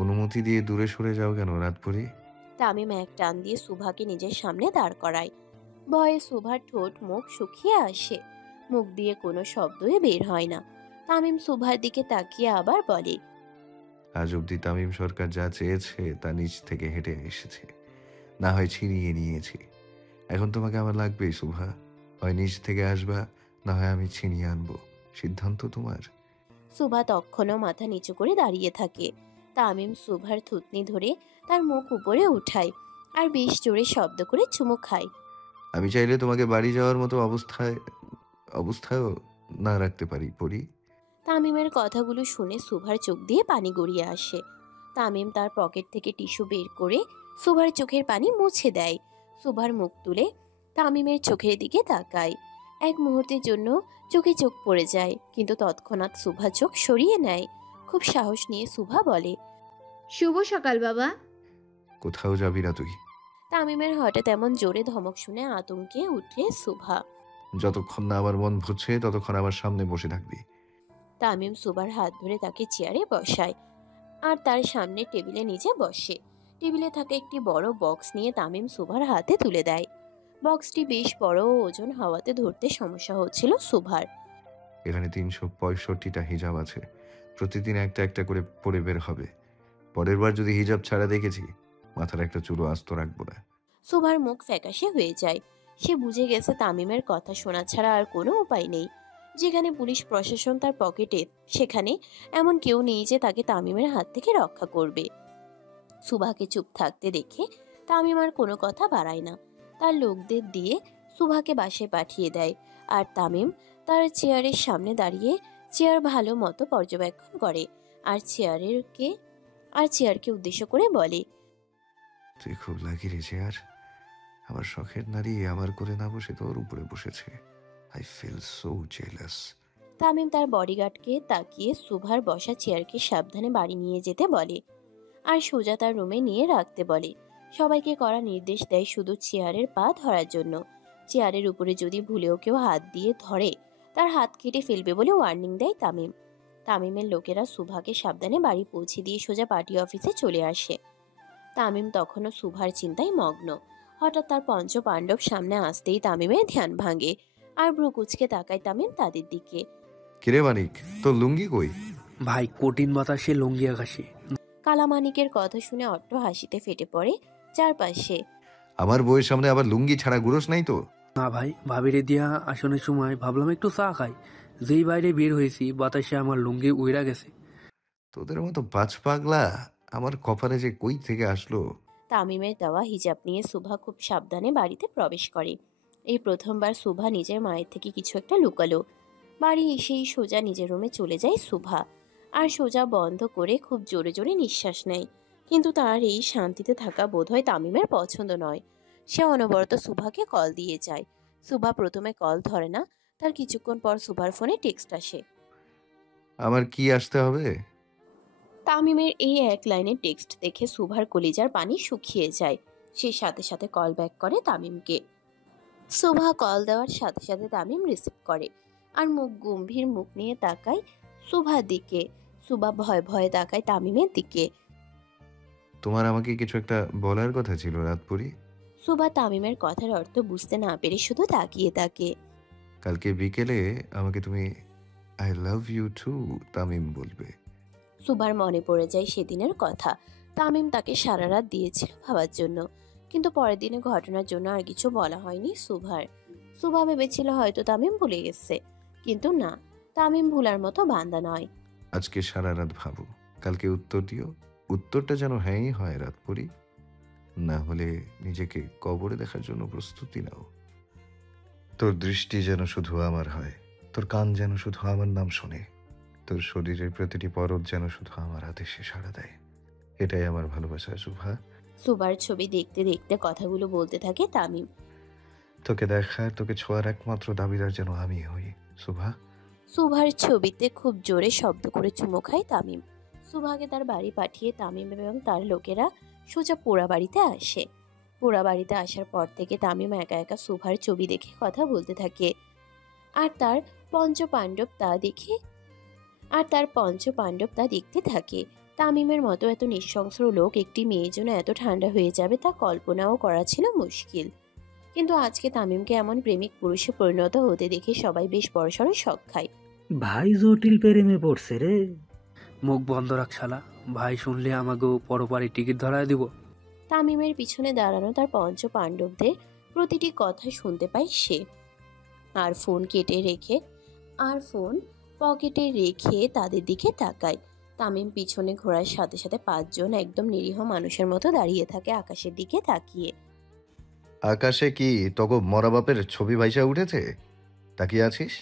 অনুমতি দিয়ে দূরে সরে যাও কেন রাতপুরি? তামিম এক টান দিয়ে সুভাকে নিজের সামনে দাঁড় করায়। ভয়ে সুভার ঠোঁট মুখ শুকিয়ে আসে, মুখ দিয়ে কোনো শব্দই বের হয় না। তামিম সুভার দিকে তাকিয়ে আবার বলে, আজ অব্দি তামিম সরকার যা চেয়েছে তা নিজ থেকে হেঁটে এসেছে, না হয় ছিনিয়ে নিয়েছি। এখন তোমাকে আমার লাগবেই শুভা। হয় নিজ থেকে আসবা, না হয় আমি ছিনিয়ে আনবো। সিদ্ধান্ত তোমার। সুভা তখনও মাথা নিচু করে দাঁড়িয়ে থাকে। তামিম সুভার থুতনি ধরে তার মুখ উপরে উঠায় আর বেশ জোরে শব্দ করে চুমু খায়। আমি চাইলে তোমাকে বাড়ি যাওয়ার মতো অবস্থায়ও না রাখতে পারি পরি। তামিমের কথাগুলো শুনে সুভার চোখ দিয়ে পানি গড়িয়ে আসে। তামিম তার পকেট থেকে টিস্যু বের করে সুভার চোখের পানি মুছে দেয়। সুভার মুখ তুলে তামিমের চোখের দিকে তাকায়। এক মুহূর্তের জন্য চোখে চোখ পড়ে যায়, কিন্তু তৎক্ষণাৎ সুভা চোখ সরিয়ে নেয়। খুব সাহস নিয়ে সুভা বলে, শুভ সকাল বাবা। কোথাও যাবি না তুই। তামিমের হঠাৎ এমন জোরে ধমক শুনে আতঙ্কে উঠে সুভা। যতক্ষণ না আমার মন ভুলছে ততক্ষণ আমার সামনে বসে থাকবি। তামিম সুভার হাত ধরে তাকে চেয়ারে বসায় আর তার সামনে টেবিলে নিচে বসে। টেবিলে থাকা একটি বড় বক্স নিয়ে তামিম সুভার হাতে তুলে দেয়। বক্সটি বেশ বড় ও ওজন হওয়াতে ধরতে সমস্যা হচ্ছিল সুভার। এখানে ৩৬৫টা হিজাব আছে। প্রতিদিন একটা একটা করে পরে বের হবে। পরের বার যদি হিজাব ছাড়া দেখেছি, মাথার একটা চুলও আস্ত রাখবো না। সুভার মুখ ফ্যাকাশে হয়ে যায়। সে বুঝে গেছে তামিমের কথা শোনা ছাড়া আর কোনো উপায় নেই। যেখানে পুলিশ প্রশাসন তার পকেটে, সেখানে এমন কেউ নেই যে তাকে তামিমের হাত থেকে রক্ষা করবে। সুভাকে চুপ থাকতে দেখে তামিম আর কোনো কথা বাড়ায় না। তার লোকদের দিয়ে সুভাকে বাসায় পাঠিয়ে দেয়। আর তামিম তার চেয়ারের সামনে দাঁড়িয়ে চেয়ার ভালো মতো পর্যবেক্ষণ করে আর চেয়ারকে উদ্দেশ্য করে বলে, তুই খুব লাকি রে চেয়ার। আমার শখের নারী আমার করে না বসে তোর উপরে বসেছে। I feel so jealous. Tamim তার বডিগার্ডকে তাকিয়ে সুভার বসা চেয়ারকে সাবধানে বাড়ি নিয়ে যেতে বলে আর সোজা তার রুমে নিয়ে রাখতে বলে। সবাইকে করা নির্দেশ দেয় শুধু চেয়ারের পা ধরার জন্য। চেয়ারের উপরে যদি ভুলেও কেউ হাত দিয়ে ধরে, তার হাত কেটে ফেলবে বলে ওয়ার্নিং দেয় তামিম। তামিমের লোকেরা সুভাকে সাবধানে বাড়ি পৌঁছে দিয়ে সোজা পার্টি অফিসে চলে আসে। তামিম তখনও সুভার চিন্তায় মগ্ন। হঠাৎ তার পঞ্চ পাণ্ডব সামনে আসতেই তামিমের ধ্যান ভাঙে আর ভ্রু কুঁচকে তাকায় তামিম তাদের দিকে। কিরে মানিক, তোর লুঙ্গি কই? ভাই কঠিন বাতাসে লুঙ্গি আকাশে। কালামানিকের কথা শুনে অট্ট হাসিতে ফেটে পড়ে চারপাশে। আমার বউয়ের সামনে আবার লুঙ্গি ছাড়া গুরস নাই তো? না ভাই, ভাবিরে দিয়া আসনের সময় ভাবলাম একটু চা খাই। যেই বাইরে বের হয়েছি বাতাসে আমার লুঙ্গি উইরা গেছে। তোদের মতো বাজ পাগলা আমার কপালে যে কই থেকে আসলো। তামিমের দেওয়া হিজাব নিয়ে সুভা খুব সাবধানে বাড়িতে প্রবেশ করে। এই প্রথমবার সুভা নিজের মায়ের থেকে কিছু একটা লুকালো। বাড়ি এসেই সোজা নিজের রুমে চলে যায় সুভা আর সোজা বন্ধ করে খুব জোরে জোরে নিঃশ্বাস নেয়। কিন্তু তার এই শান্তিতে থাকা বোধহয় তামিমের পছন্দ নয়। সে অনবরত সুভাকে কল দিয়ে যায়। সুভা প্রথমে কল ধরে না, তার কিছুক্ষণ পর সুভার ফোনে টেক্সট আসে। আমার কি আসতে হবে? তামিমের এই এক লাইনের টেক্সট দেখে সুভার কলিজার পানি শুকিয়ে যায়। সে সাথে সাথে কল ব্যাক করে তামিমকে। সুভা কল দেওয়ার সাথে সাথে তামিম রিসিভ করে আর মুখ গম্ভীর মুখ নিয়ে তাকায় সুভার দিকে। সুভা ভয়ে ভয়ে তাকায় তামিমের দিকে। তোমার আমাকে কিছু একটা বলার কথা ছিল রাতপুরি। সুভা তামিমের কথার অর্থ বুঝতে না পেরে শুধু তাকিয়ে থাকে। কালকে বিকেলে আমাকে তুমি I love you too Tamim বলবে। সুভার মনে পড়ে যায় সেদিনের কথা। তামিম তাকে সারা রাত দিয়েছিল ভাবার জন্য, কিন্তু পরের দিনে ঘটনার জন্য আর কিছু বলা হয়নি সুভার। সুভা ভেবেছিল হয়তো তামিম ভুলে গেছে, কিন্তু না, তামিম ভুলার মতো বান্দা নয়। আজকে সারা রাত ভাবো, কালকে উত্তর দিও। উত্তরটা যেন হ্যাঁই হয় রাতপুরি, না হলে নিজেকে কবরে দেখার জন্য প্রস্তুতি নাও। তোর দৃষ্টি যেন শুধু আমার হয়, তোর কান যেন শুধু আমার নাম শোনে, তোর শরীরের প্রতিটি পরব যেন শুধু আমার আদেশে সাড়া দেয়। এটাই আমার ভালোবাসা শুভা। সুভার ছবি দেখতে দেখতে কথাগুলো বলতে থাকে তামিম। তোকে দেখার, তোকে ছোঁয়ার একমাত্র দাবিদার যেন আমি হই শুভা। সুভার ছবিতে খুব জোরে শব্দ করে চুমো খায় তামিম। সুভাকে তার বাড়ি পাঠিয়ে তামিম এবং তার লোকেরা সোজা পোড়া বাড়িতে আসে। পোড়া বাড়িতে আসার পর থেকে তামিম একা একা সুভার ছবি দেখে কথা বলতে থাকে আর তার পঞ্চ পাণ্ডব তা দেখতে থাকে। তামিমের মতো এত নৃশংস লোক একটি মেয়ের জন্য এত ঠান্ডা হয়ে যাবে তা কল্পনাও করা ছিল মুশকিল। কিন্তু আজকে তামিমকে এমন প্রেমিক পুরুষে পরিণত হতে দেখে সবাই বেশ বড়সড় শক খায়। ভাই জটিল প্রেমে পড়ছে রে। মুখ বন্ধ রাখ শালা, ভাই শুনলে আমাকেও পরপারে টিকিট ধরায় দিব। তামিমের পিছনে দাঁড়ানো তার পঞ্চ পাণ্ডবদের প্রতিটি কথা শুনতে পায় সে। আর ফোন পকেটে রেখে তাদের দিকে তাকায়। তামিম পিছনে ঘোরার সাথে সাথে 5 জন একদম নিরীহ মানুষের মতো দাঁড়িয়ে থাকে আকাশের দিকে তাকিয়ে। আকাশে কি তোকে মরা বাপের ছবি ভাইসা উঠেছে? তাকিয়ে আছিস?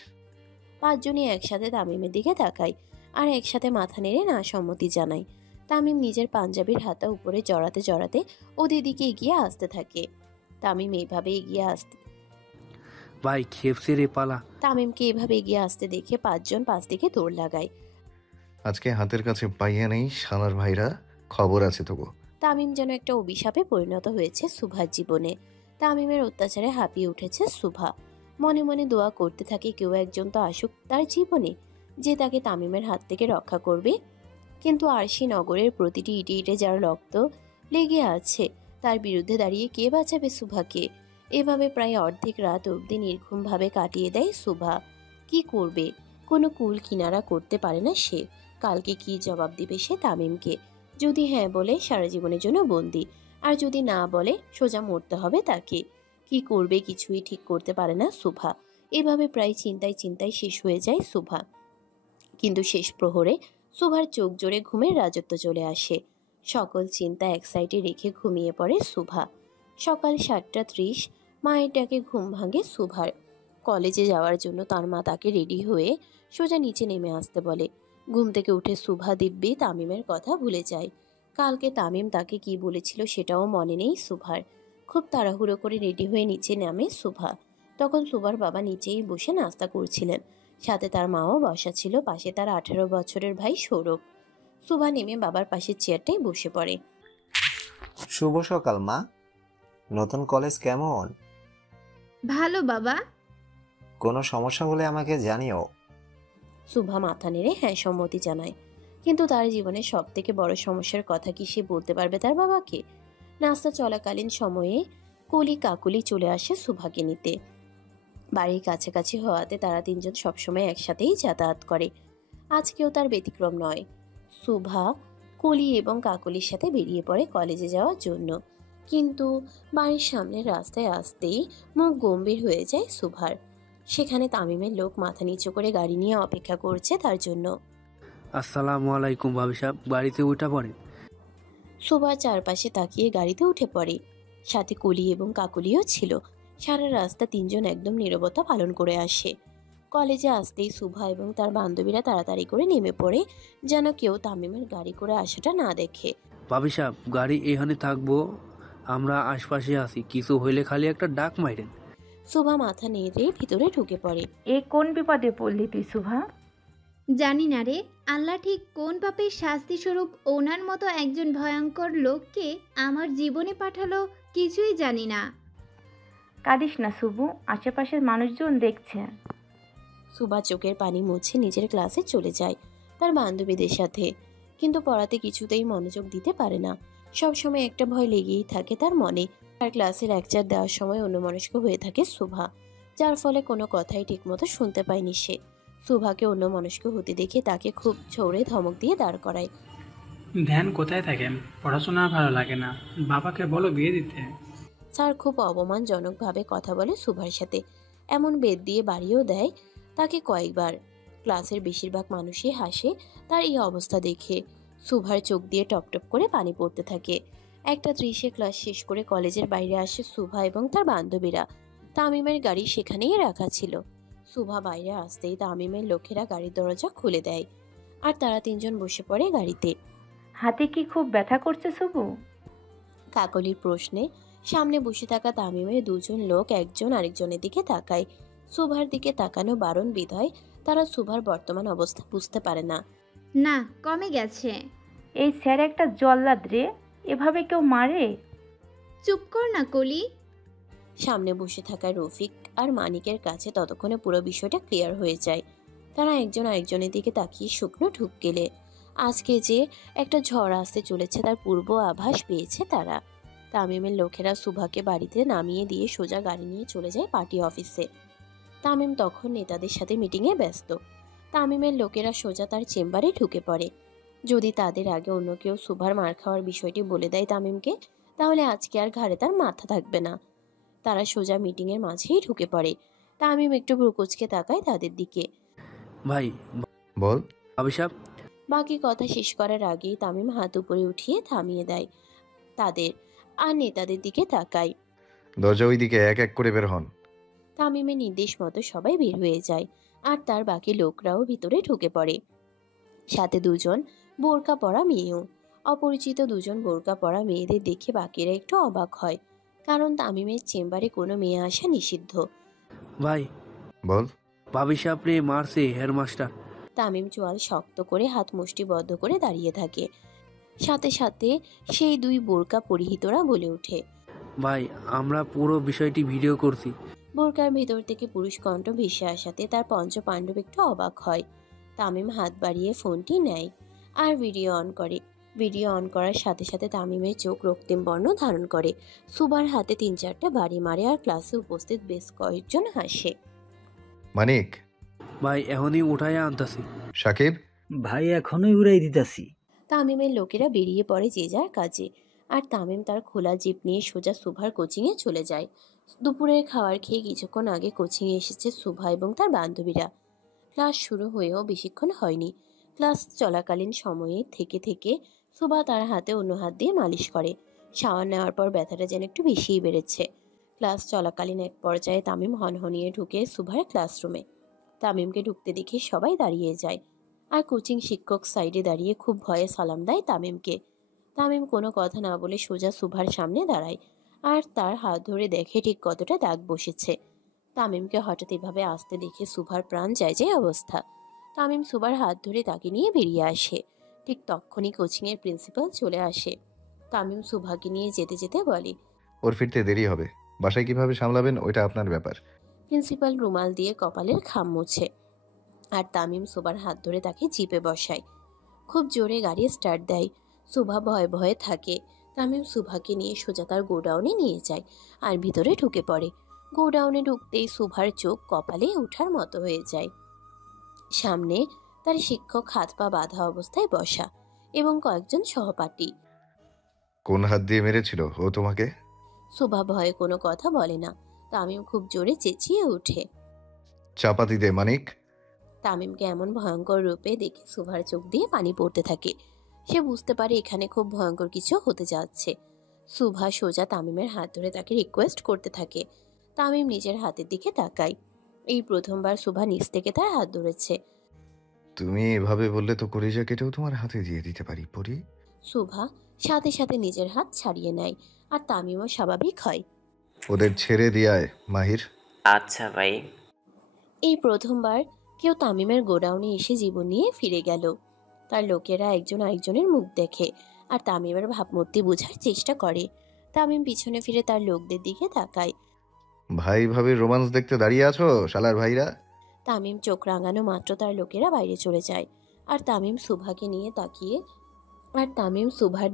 5 জনই একসাথে তামিমের দিকে তাকায় আর একসাথে মাথা নেড়ে না সম্মতি জানায়। তামিম নিজের পাঞ্জাবির হাতা উপরে জড়াতে জড়াতে ওদের দিকে এগিয়ে আসতে থাকে। ভাই খেপসে রে পালা। তামিমকে এভাবে এগিয়ে আসতে দেখে 5 জন 5 দিকে দৌড় লাগায়। আজকে হাতের কাছে পাইয়া নেই শালার ভাইরা, খবর আছে তোকে। তামিম যেন একটা অভিশাপে পরিণত হয়েছে সুভার জীবনে। তামিমের অত্যাচারে হাঁপিয়ে উঠেছে সুভা। মনে মনে দোয়া করতে থাকে কেউ একজন তো আসুক তার জীবনে, যে তাকে তামিমের হাত থেকে রক্ষা করবে। কিন্তু আরশি নগরের প্রতিটি ইটে ইটে যার রক্ত লেগে আছে, তার বিরুদ্ধে দাঁড়িয়ে কে বাঁচাবে সুভাকে? এভাবে প্রায় অর্ধেক রাত অবধি নির্ঘুমভাবে কাটিয়ে দেয় সুভা। কি করবে? কোনো কুল কিনারা করতে পারে না সে। কালকে কি জবাব দিবে সে তামিমকে? যদি হ্যাঁ বলে সারা জীবনের জন্য বন্দি, আর যদি না বলে সোজা মরতে হবে তাকে। কি করবে কিছুই ঠিক করতে পারে না সুভা। এভাবে প্রায় চিন্তায় শেষ হয়ে যায় সুভা। কিন্তু শেষ প্রহরে সুভার চোখ জোরে ঘুমের রাজত্ব চলে আসে। সকল চিন্তা এক সাইডে রেখে ঘুমিয়ে পড়ে সুভা। সকাল 7:30 মায়ের ডাকে ঘুম ভাঙে সুভার। কলেজে যাওয়ার জন্য তার মা তাকে রেডি হয়ে সোজা নিচে নেমে আসতে বলে। ঘুম থেকে উঠে সুভা দিব্যি তামিমের কথা ভুলে যায়। কালকে তামিম তাকে কি বলেছিল সেটাও মনে নেই সুভার। খুব তাড়াহুড়ো করে রেডি হয়ে নিচে নামে সুভা। তখন সুভার বাবা নিচেই বসে নাস্তা করছিলেন, সাথে তার মাও বসা ছিল, পাশে তার 18 বছরের ভাই সৌরভ। সুভা নেমে বাবার পাশের চেয়ারটায় বসে পড়ে। শুভ সকাল মা। নতুন কলেজ কেমন? ভালো বাবা। কোনো সমস্যা হলে আমাকে জানিও। সুভা মাথা নেড়ে হ্যাঁ সম্মতি জানায়। কিন্তু তার জীবনের সব থেকে বড় সমস্যার কথা কি সে বলতে পারবে তার বাবাকে? নাস্তা চলাকালীন সময়ে কলি কাকুলি চলে আসে সুভাকে নিতে। বাড়ির কাছাকাছি হওয়াতে তারা 3 জন সবসময় একসাথেই যাতায়াত করে। আজকেও তার ব্যতিক্রম নয়। সুভা কলি এবং কাকলির সাথে বেরিয়ে পড়ে কলেজে যাওয়ার জন্য। কিন্তু বাড়ির সামনের রাস্তায় আসতেই মুখ গম্ভীর হয়ে যায় সুভার। সেখানে তামিমের লোক মাথা নিচু করে গাড়ি নিয়ে অপেক্ষা করছে তার জন্য। আসসালামু আলাইকুম ভাবি সাহেব, বাড়িতে উঠা পড়ে। সুভা চারপাশে তাকিয়ে গাড়িতে উঠে পড়ে। সাথে কলি এবং কাকলিও ছিল। সারা রাস্তা 3 জন একদম নীরবতা পালন করে আসে। কলেজে আসতেই সুভা এবং তার বান্ধবীরা তাড়াতাড়ি করে নেমে পড়ে, যেন কেউ তামিমের গাড়ি করে আসাটা না দেখে। ভাবি সাহেব, গাড়ি এখানে থাকবো, আমরা আশপাশে আছি, কিছু হইলে খালি একটা ডাক মাইরেন। সুভা মাথা নেড়ে ভিতরে ঢুকে পড়ে। এ কোন বিপদে পড়লি তুই সুভা? জানি না রে, আল্লাহ ঠিক কোন পাপের শাস্তি স্বরূপ ওনার মতো একজন ভয়ঙ্কর লোককে আমার জীবনে পাঠালো কিছুই জানি না। কাঁদিস না সুবু, আশেপাশের মানুষজন দেখছে। সুভা চোখের পানি মুছে নিজের ক্লাসে চলে যায় তার বান্ধবীদের সাথে। কিন্তু পড়াতে কিছুতেই মনোযোগ দিতে পারে না। সবসময় একটা ভয় লেগেই থাকে তার মনে। আর ক্লাসের লেকচার দেওয়ার সময় অন্যমনস্ক হয়ে থাকে সুভা, যার ফলে কোনো কথাই ঠিকমতো শুনতে পায়নি সে। সুভাকে অন্যমনস্ক হতে দেখে তাকে খুব ছোড়ে ধমক দিয়ে দাঁড় করায়। ধ্যান কোথায় থাকেন? পড়াশোনা ভালো লাগে না, বাবাকে বলো বিয়ে দিতে। স্যার খুব অপমানজনকভাবে কথা বলে সুভার সাথে, এমন বেদ দিয়ে বাড়িও দেয় তাকে কয়েকবার। ক্লাসের বেশিরভাগ মানুষই হাসে তার এই অবস্থা দেখে। সুভার চোখ দিয়ে টপটপ করে পানি পড়তে থাকে। 1:30 ক্লাস শেষ করে কলেজের বাইরে আসে সুভা এবং তার বান্ধবীরা। তামিমের গাড়ি সেখানেই রাখা ছিল। সুভা বাইরে আসতেই তামিমের লোকেরা গাড়ির দরজা খুলে দেয় আর তারা 3 জন বসে পড়ে গাড়িতে। হাতে কি খুব ব্যথা করছে সুবু? কাকলির প্রশ্নে সামনে বসে থাকা তামিমের 2 জন লোক একজন আরেকজনের দিকে তাকায়। সুভার দিকে তাকানো বারণ বিধায় তারা সুভার বর্তমান অবস্থা বুঝতে পারে না। না, কমে গেছে। এই স্যার একটা জল্লাদ রে, এভাবে কেউ মারে? চুপ কর না কলি। সামনে বসে থাকা রফিক আর মানিকের কাছে ততক্ষণে পুরো বিষয়টা ক্লিয়ার হয়ে যায়। তারা একজন আরেকজনের দিকে তাকিয়ে শুকনো ঢুক গেলে। আজকে যে একটা ঝড় আসতে চলেছে তার পূর্ব আভাস পেয়েছে তারা। তামিমের লোকেরা সুভাকে বাড়িতে নামিয়ে দিয়ে সোজা গাড়ি নিয়ে চলে যায় পার্টি অফিসে। তামিম তখন নেতাদের সাথে মিটিংয়ে ব্যস্ত। তামিমের লোকেরা সোজা তার চেম্বারে ঢুকে পড়ে। যদি তাদের আগে অন্য কেউ সুভার মার খাওয়ার বিষয়টি বলে দেয় তামিমকে, তাহলে আজকে আর ঘাড়ে তার মাথা থাকবে না। তারা সোজা মিটিংয়ের মাঝেই ঢুকে পড়ে। তামিম একটু ভ্রুকুচকে তাকায় তাদের দিকে। ভাই, বল। ভাবি সাহেব। বাকি কথা শেষ করার আগেই তামিম হাত উপরে উঠিয়ে থামিয়ে দেয় তাদের, আর নেতাদের দিকে তাকায়। দরজা ওই দিকে, এক এক করে বের হন। তামিমের নির্দেশ মতো সবাই বের হয়ে যায়, আর তার বাকি লোকরাও ভিতরে ঢুকে পড়ে। সাথে দুজন বোরকা পরা মেয়েও। অপরিচিত দুজন বোরকা পরা মেয়েদের দেখে বাকিরা একটু অবাক হয়, কারণ তামিমের চেম্বারে কোনো মেয়ে আসা নিষিদ্ধ। ভাই, বল। ভাবি সাহেব রে মারছে হেডমাস্টার। তামিম চোয়াল শক্ত করে হাত মুষ্টিবদ্ধ করে দাঁড়িয়ে থাকে। সাথে সাথে সেই দুই বোরকা পরিহিতরা বলে ওঠে, ভাই, আমরা পুরো বিষয়টি ভিডিও করছি। বোরকার ভেতর থেকে পুরুষ কণ্ঠ ভেসে আসাতে তার পঞ্চ পাণ্ডব একটু অবাক হয়। তামিম হাত বাড়িয়ে ফোনটি নেয় আর ভিডিও অন করে। ভিডিও অন করার সাথে সাথে তামিমের চোখ রক্তিম বর্ণ ধারণ করে। সুবার হাতে 3-4টা বাড়ি মারে আর ক্লাসে উপস্থিত বেশ কয়েকজন হাসে। মানিক। ভাই, এখনই উঠাইয়া আনতাছি। সাকিব। ভাই এখনই উড়াই দিতাছি। তামিমের লোকেরা বেরিয়ে পড়ে যে যার কাজে, আর তামিম তার খোলা জিপ নিয়ে সোজা সুভার কোচিংয়ে চলে যায়। দুপুরের খাবার খেয়ে কিছুক্ষণ আগে কোচিংয়ে এসেছে সুভা এবং তার বান্ধবীরা। ক্লাস শুরু হয়েও বেশিক্ষণ হয়নি। ক্লাস চলাকালীন সময়ে থেকে থেকে সুভা তার হাতে অন্য হাত দিয়ে মালিশ করে। শাওয়ার নেওয়ার পর ব্যথাটা যেন একটু বেশিই বেড়েছে। ক্লাস চলাকালীন এক পর্যায়ে তামিম হনহনিয়ে ঢুকে সুভার ক্লাসরুমে। তামিমকে ঢুকতে দেখে সবাই দাঁড়িয়ে যায়, আর কোচিং শিক্ষক সাইডে দাঁড়িয়ে খুব ভয়ে সালাম দেয় তামিমকে। তামিম কোনো কথা না বলে সোজা সুভার সামনে দাঁড়ায়, আর তার হাত ধরে দেখে ঠিক কতটা দাগ বসেছে। তামিমকে হঠাৎ এভাবে আসতে দেখে সুভার প্রাণ যায় যায় অবস্থা। তামিম সুভার হাত ধরে তাকে নিয়ে বেরিয়ে আসে। ঠিক তখনই কোচিংয়ের প্রিন্সিপাল চলে আসে। তামিম সুভাকে নিয়ে যেতে যেতে বলে, ওর ফিরতে দেরি হবে, বাসায় কিভাবে সামলাবেন ওইটা আপনার ব্যাপার। প্রিন্সিপাল রুমাল দিয়ে কপালের ঘাম মুছে, আর তামিম সুভার হাত ধরে তাকে জিপে বসায়। খুব জোরে গাড়ি স্টার্ট দেয়। সুভা ভয়ে ভয়ে থাকে। তামিম সুভাকে নিয়ে সোজা তার গোডাউনে নিয়ে যায় আর ভিতরে ঢুকে পড়ে। গোডাউনে ঢুকতেই সুভার চোখ কপালে ওঠার মতো হয়ে যায়। সামনে তার শিক্ষক হাত পা বাঁধা অবস্থায় বসা এবং কয়েকজন সহপাঠী। কোন হাত দিয়ে মেরেছিল ও তোমাকে? সুভা ভয়ে কোনো কথা বলে না। তামিম খুব জোরে চেঁচিয়ে ওঠে, চাপাতি দে মানিক। তামিমকে এমন ভয়ঙ্কর রূপে দেখে সুভার চোখ দিয়ে পানি পড়তে থাকে। সে বুঝতে পারে এখানে খুব ভয়ঙ্কর কিছু হতে যাচ্ছে। সুভা সোজা তামিমের হাত ধরে তাকে রিকোয়েস্ট করতে থাকে। তামিম নিজের হাতের দিকে তাকায়। এই প্রথমবার সুভা নিচ থেকে তার হাত ধরেছে। তুমি এভাবে বললে তো কলিজা কেটেও তোমার হাতে দিয়ে দিতে পারি পরি। সুভা সাথে সাথে নিজের হাত ছাড়িয়ে নেয়, আর তামিমও স্বাভাবিক হয়। ওদের ছেড়ে দিয়ায় মাহির। আচ্ছা ভাই। এই প্রথমবার কেউ তামিমের গোডাউনে এসে জীবন নিয়ে ফিরে গেল। তার লোকেরা একজন আরেকজনের মুখ দেখে আর তামিমের ভাবমূর্তি বোঝার চেষ্টা করে। তামিম পিছনে ফিরে তার লোকদের দিকে তাকায়। ভাই ভাবির রোমান্স দেখতে দাঁড়িয়ে আছো শালার ভাইরা? তামিম চোখ রাঙানো মাত্র তার লোকেরা বাইরে চলে যায়, আর তামিম সুভার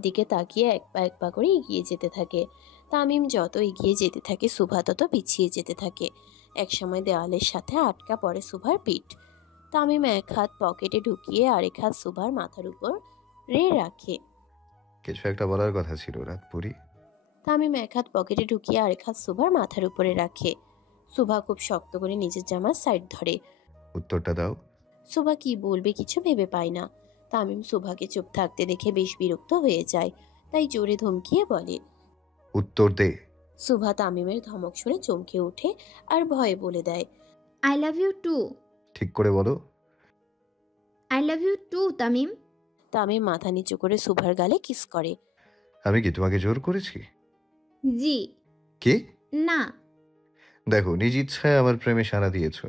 দিকে তাকিয়ে এক পা করে এগিয়ে যেতে থাকে। তামিম যত এগিয়ে যেতে থাকে সুভা তত পিছিয়ে যেতে থাকে। একসময় দেওয়ালের সাথে আটকা পড়ে সুভার পিঠ। তামিম এক হাত পকেটে ঢুকিয়ে আরেক হাত সুভার মাথার উপর রাখে। কিছু একটা বলার কথা ছিল রাতপুরি। তামিম এক হাত পকেটে ঢুকিয়ে আরেক হাত সুভার মাথার উপরে রাখে। সুভা খুব শক্ত করে নিজের জামার সাইড ধরে। উত্তরটা দাও। সুভা কি বলবে কিছু ভেবে পায় না। তামিম সুভাকে চুপ থাকতে দেখে বেশ বিরক্ত হয়ে যায়, তাই জোরে ধমকিয়ে বলে, উত্তর দে। সুভা তামিমের ধমক শুনে চমকে ওঠে আর ভয়ে বলে দেয়, আই লাভ ইউ টু। ঠিক করে বলো। I love you too Tamim. Tamim মাথা নিচু করে সুভার গালে কিস করে। আমি কি তোমাকে জোর করেছি? জি। কি? না। দেখো, নিজ ইচ্ছায় আমার প্রেমে সাড়া দিয়েছো।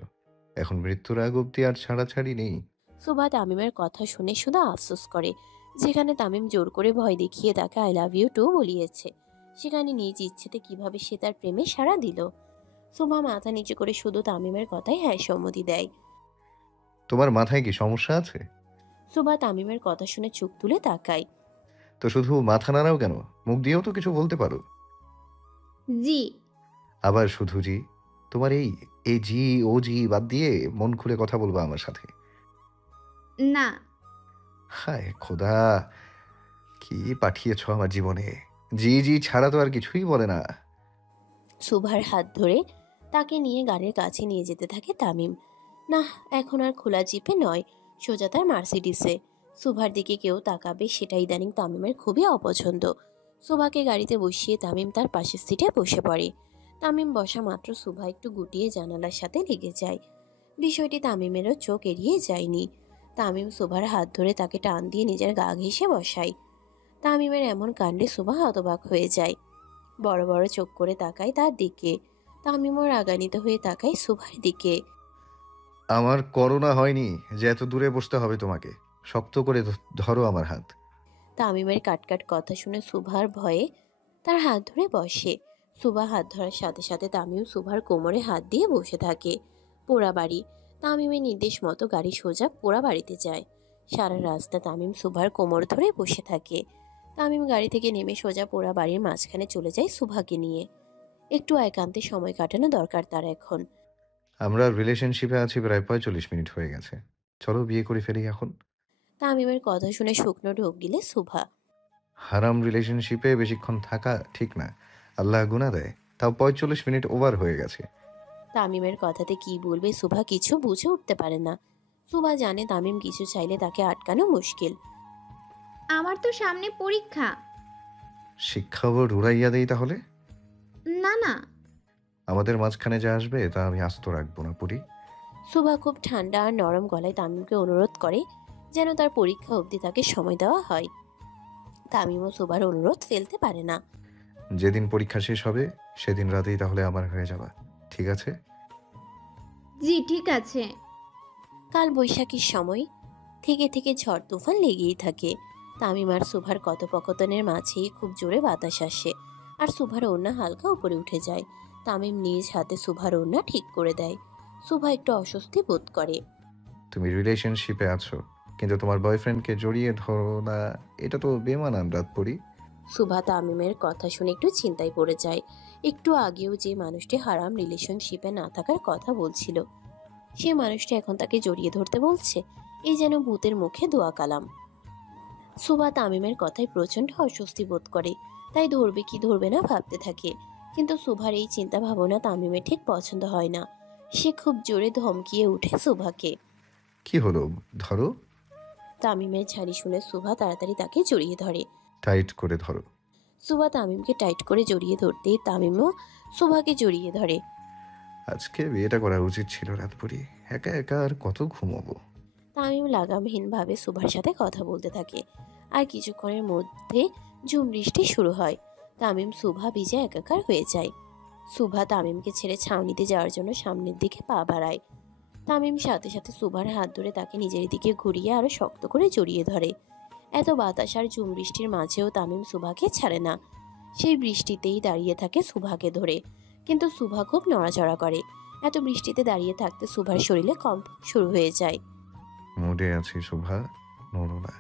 এখন মৃত্যুর আগ অব্দি আর ছাড়াছাড়ি নেই। সুভা তামিমের কথা শুনে শুধু আফসোস করে। যেখানে তামিম জোর করে ভয় দেখিয়ে তাকে আই লাভ ইউ টু বলিয়েছে, সেখানে নিজ ইচ্ছেতে কিভাবে সে তার প্রেমে সাড়া দিল। সুভা মাথা নিচু করে শুধু তামিমের কথাই হ্যাঁ সম্মতি দেয়। তোমার মাথায় কি সমস্যা আছে? সুভা তামিমের কথা শুনে চোখ তুলে তাকায়। তো শুধু মাথা নাড়াও কেন? মুখ দিয়েও তো কিছু বলতে পারো। জি। আবার শুধু জি? তোমার এই এই জি ও জি বাদ দিয়ে মন খুলে কথা বলবা আমার সাথে। না। হায় খোদা, কি পাঠিয়েছ আমার জীবনে! জি জি ছাড়া তো আর কিছুই বলে না। সুভার হাত ধরে তাকে নিয়ে গাড়ির কাছে নিয়ে যেতে থাকে তামিম। না, এখন আর খোলা জিপে নয়, সোজা তার মার্সিডিসে। সুভার দিকে কেউ তাকাবে সেটা ইদানিং তামিমের খুবই অপছন্দ। সুভাকে গাড়িতে বসিয়ে তামিম তার পাশের সিটে বসে পড়ে। তামিম বসা মাত্র সুভা একটু গুটিয়ে জানালার সাথে লেগে যায়। বিষয়টি তামিমেরও চোখ এড়িয়ে যায়নি। তামিম সুভার হাত ধরে তাকে টান দিয়ে নিজের গা ঘেঁষে বসায়। তামিমের এমন কাণ্ডে সুভা হতবাক হয়ে যায়। বড় বড় চোখ করে তাকায় তার দিকে। তামিমও রাগান্বিত হয়ে তাকায় সুভার দিকে। আমার করোনা হয়নি যে এত দূরে বসতে হবে তোমাকে। শক্ত করে ধরো আমার হাত। তামিমের কাটকাট কথা শুনে সুভার ভয়ে তার হাত ধরে বসে। সুভা হাত ধরার সাথে সাথে তামিম সুভার কোমরে হাত দিয়ে বসে থাকে। পোড়া বাড়ি। তামিমের নির্দেশ মতো গাড়ি সোজা পোড়া বাড়িতে যায়। সারা রাস্তা তামিম সুভার কোমর ধরে বসে থাকে। তামিম গাড়ি থেকে নেমে সোজা পোড়া বাড়ির মাঝখানে চলে যায় সুভাকে নিয়ে। একটু একান্তে সময় কাটানো দরকার তার এখন। আমরা রিলেশনশিপে আছি প্রায় 45 মিনিট হয়ে গেছে। চলো বিয়ে করে ফেলি এখন। তামিমের কথা শুনে শুকনো ঢোক গিলে সুভা। হারাম রিলেশনশিপে বেশিক্ষণ থাকা ঠিক না, আল্লাহ গুনাহ দেয়। তাও 45 মিনিট ওভার হয়ে গেছে। তামিমের কথাতে কি বলবে সুভা কিছু বুঝে উঠতে পারে না। সুভা জানে তামিম কিছু চাইলে তাকে আটকানো মুশকিল। আমার তো সামনে পরীক্ষা। শিক্ষা বোর্ড উড়াইয়া দেই তাহলে? না না। আমাদের মাঝখানে যা আসবে তা আমি আস্ত রাখবো না পুরি। সুভা খুব ঠান্ডা আর নরম গলায় তামিমকে অনুরোধ করে যেন তার পরীক্ষা অবধি তাকে সময় দেওয়া হয়। তামিমও সুভার অনুরোধ ফেলতে পারে না। যেদিন পরীক্ষা শেষ হবে সেদিন রাতেই তাহলে আমার হয়ে যাবা, ঠিক আছে? জি ঠিক আছে। কাল বৈশাখীর সময় থেকে থেকে ঝড় তুফান লেগেই থাকে। তামিম আর সুভার কথোপকথনের মাঝেই খুব জোরে বাতাস আসে আর সুভার ওড়না হালকা উপরে উঠে যায়। তামিম নিজ হাতে সুভার ওড়না ঠিক করে দেয়। সুভা একটু অস্বস্তি বোধ করে। তুমি রিলেশনশিপে আছো কিন্তু তোমার বয়ফ্রেন্ডকে জড়িয়ে ধরো না, এটা তো বেমানান রাত পড়ি। সুভা তামিমের কথা শুনে একটু চিন্তায় পড়ে যায়। একটু আগেও যে মানুষটি হারাম রিলেশনশিপে না থাকার কথা বলছিল, সে মানুষটি এখন তাকে জড়িয়ে ধরতে বলছে। এই যেন ভূতের মুখে দোয়া কালাম। সুভা তামিমের কথায় প্রচন্ড অস্বস্তি বোধ করে, তাই ধরবে কি ধরবে না ভাবতে থাকে। কিন্তু সুভার এই চিন্তা ভাবনা তামিমের ঠিক পছন্দ হয় না। সে খুব জোরে ধমকিয়ে উঠে সুভাকে। কি হলো, ধরো। তামিমের ঝাড়ি শুনে সুভা তাড়াতাড়ি তাকে জড়িয়ে ধরে। টাইট করে ধরো। সুভা তামিমকে টাইট করে জড়িয়ে ধরতেই তামিমও সুভাকে জড়িয়ে ধরে। আজকে বিয়েটা করা উচিত ছিল রাতপুরি, একা একা আর কত ঘুমাবো। তামিম লাগামহীনভাবে সুভার সাথে কথা বলতে থাকে। আর কিছুক্ষণের মধ্যে ঝুম বৃষ্টি শুরু হয়। তামিম সুভা ভিজে একাকার হয়ে যায়। সুভা তামিমকে ছেড়ে ছাউনিতে যাওয়ার জন্য সামনের দিকে পা বাড়ায়। তামিম সাথে সাথে সুভার হাত ধরে তাকে নিজের দিকে ঘুরিয়ে আরো শক্ত করে জড়িয়ে ধরে। এত বাতাস আর ঝুম বৃষ্টির মাঝেও তামিম সুভাকে ছাড়ে না। সেই বৃষ্টিতেই দাঁড়িয়ে থাকে সুভাকে ধরে। কিন্তু সুভা খুব নড়াচড়া করে। এত বৃষ্টিতে দাঁড়িয়ে থাকতে সুভার শরীরে কম্পন শুরু হয়ে যায়। মুডে আছি শোভা, নড়ো না।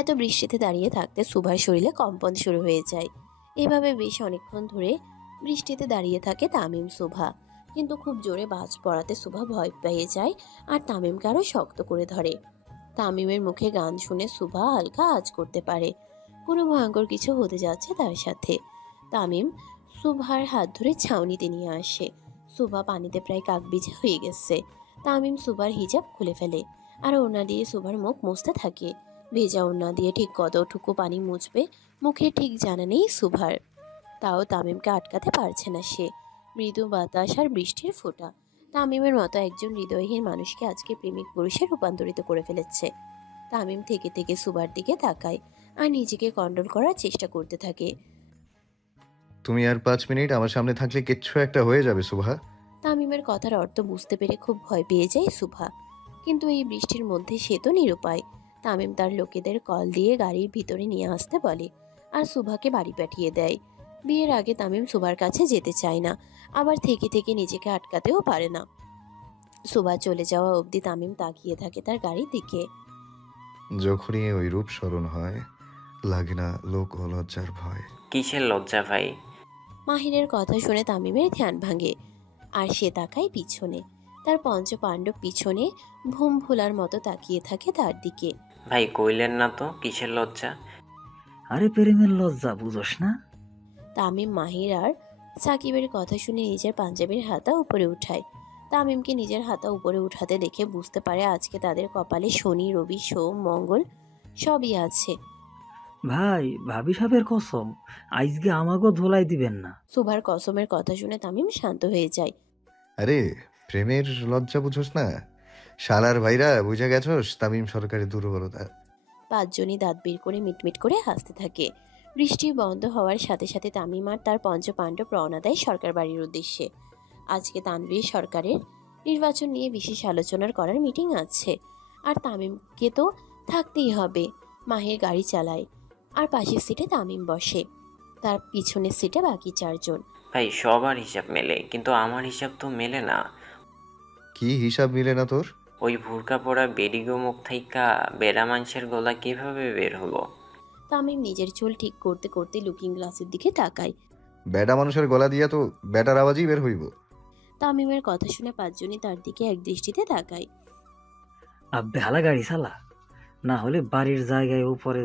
এত বৃষ্টিতে দাঁড়িয়ে থাকতে সুভার শরীরে কম্পন শুরু হয়ে যায়। এভাবে বেশ অনেকক্ষণ ধরে বৃষ্টিতে দাঁড়িয়ে থাকে তামিম সুভা। কিন্তু খুব জোরে বাজ পড়াতে সুভা ভয় পেয়ে যায় আর তামিমকে আরো শক্ত করে ধরে। তামিমের মুখে গান শুনে সুভা হালকা আঁচ করতে পারে কোনো ভয়ঙ্কর কিছু হতে যাচ্ছে তার সাথে। তামিম সুভার হাত ধরে ছাউনিতে নিয়ে আসে। সুভা পানিতে প্রায় কাকবিজা হয়ে গেছে। তামিম সুভার হিজাব খুলে ফেলে আর ওড়না দিয়ে সুভার মুখ মুছতে থাকে। ভেজা ওড়না দিয়ে ঠিক কতটুকু পানি মুছবে মুখে ঠিক জানা নেই সুভার। তাও তামিমকে আটকাতে পারছে না সে। মৃদু বাতাস আর বৃষ্টির ফোঁটা তামিমের মতো একজন হৃদয়হীন মানুষকে আজকে প্রেমিক পুরুষে রূপান্তরিত করে ফেলেছে। তামিম থেকে থেকে সুভার দিকে তাকায় আর নিজেকে কন্ট্রোল করার চেষ্টা করতে থাকে। তুমি আর 5 মিনিট আমার সামনে থাকলে কিচ্ছু একটা হয়ে যাবে সুভা। তামিমের কথার অর্থ বুঝতে পেরে খুব ভয় পেয়ে যায় সুভা। কিন্তু এই বৃষ্টির মধ্যে সে তো নিরুপায়। তামিম তার লোকেদের কল দিয়ে গাড়ির ভিতরে নিয়ে আসতে বলে আর সুভাকে বাড়ি পাঠিয়ে দেয়। বিয়ের আগে তামিম সুভার কাছে যেতে চায় না, আবার থেকে থেকে নিজেকে আটকাতেও পারে না। সুভা চলে যাওয়া অবধি তামিম তাকিয়ে থাকে তার গাড়ির দিকে। যখনই ওই রূপ স্মরণ হয়, লাগে না লোক ও লজ্জার ভয়। কিসের লজ্জা ভাই? মাহিরের কথা শুনে তামিমের ধ্যান ভাঙে, আর সে তাকায় পিছনে। তার পঞ্চপাণ্ডব পিছনে ভুম ভোলার মতো তাকিয়ে থাকে তার দিকে। ভাই কইলেন না তো কিসের লজ্জা? আরে প্রেমের লজ্জা বুঝোস না? তামিম মাহির আর সাকিবের কথা শুনে নিজের পাঞ্জাবির হাতা উপরে উঠায়। তামিমকে নিজের হাতা উপরে উঠাতে দেখে বুঝতে পারে আজকে তাদের কপালে শনি, রবি, সোম, মঙ্গল সবই আছে। ভাই ভাবি সাহেবের কসম, আজকে আমাকেও ধোলাই দিবেন না। সুভার কসমের কথা শুনে তামিম শান্ত হয়ে যায়। আরে প্রেমের লজ্জা বুঝোস না? শালার ভাইরা বুঝে গেছস তামিম সরকারের দুর্বলতা। পাঁচজনই দাঁত বের করে মিটমিট করে হাসতে থাকে। বৃষ্টি বন্ধ হওয়ার সাথে সাথে তামিম আর তার পঞ্চপাণ্ডব রওনা দেয় সরকার বাড়ির উদ্দেশ্যে। আজকে তানভীর সরকারের নির্বাচন নিয়ে বিশেষ আলোচনার করার মিটিং আছে, আর তামিমকে তো থাকতেই হবে। মাহির গাড়ি চালায়, আর পাশের সিটে তামিম বসে, তার পিছনের সিটে বাকি চারজন। ভাই সবার হিসাব মেলে, কিন্তু আমার হিসাব তো মেলে না। কি হিসাব মিলে না তোর? ওই ভুরকা পড়া বেডিগো মুখ থাইকা বেড়া মানুষের গলা কিভাবে বের হলো? তামিম নিজের চুল ঠিক করতে করতে লুকিং গ্লাসের দিকে তাকায়। বেটা মানুষের গলা দিয়া তো বেটার আওয়াজই বের হইব। তামিমের কথা শুনে পাঁচজনই তার দিকে এক দৃষ্টিতে তাকায়। আব্বে হালা গাড়ি চালা, না হলে বাড়ির জায়গায় উপরে